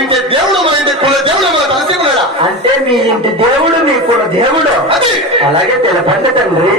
ఇంటి దేవుడు మా ఇంటి కుల దేవుడు మా తలసిమడా. అంటే మీ ఇంటి దేవుడు మీ కుల దేవుడు. అది అలాగే తెలపండి తండ్రి.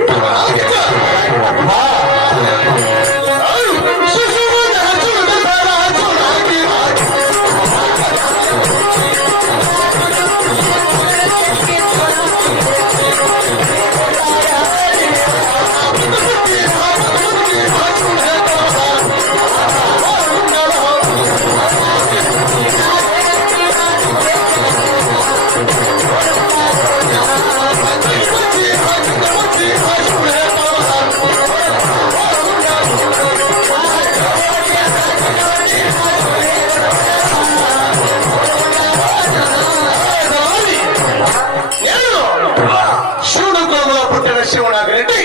శివనాగిరెడ్డి.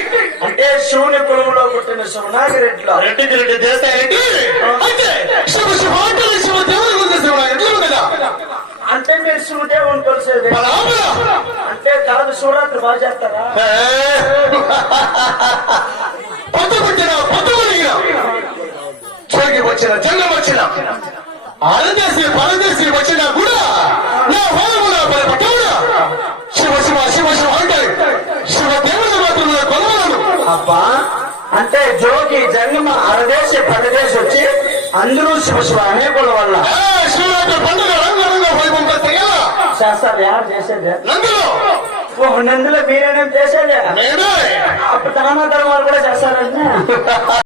అంటే శివుని కులంలో పుట్టిన శివనాగిరెడ్డిలో రెడ్డికి రెడ్డి దేశారెడ్డి. అయితే శివ శివాంటలు శివ దేవుడు ఉంది శివనాగిరెడ్డి కదా. అంటే మీరు శివదేవుని కొలిసేది. అంటే కాదు శివరాత్రి బాగా చేస్తారా? పొద్దు పుట్టిన పొద్దు మునిగిన చోరికి వచ్చిన జన్మ వచ్చిన అరదేశి పరదేశి వచ్చినా కూడా నా హోమమున పట్టవుడా శివ శివ శివ శివ అంటారు. శివ దేవుడు మాత్రం కొలవలను. అబ్బా అంటే జోగి జంగమ అరదేశి పరదేశి వచ్చి అందరూ శివ శివ అనే వల్ల శివరాత్రి పండుగ రంగరంగ వైభవంగా చేయాలా చేస్తారు. ఎవరు చేసేది? నందులో నందులో మీరేనేం చేసేది? నేనే అప్పుడు దాన ధర్మాలు కూడా చేస్తారంటే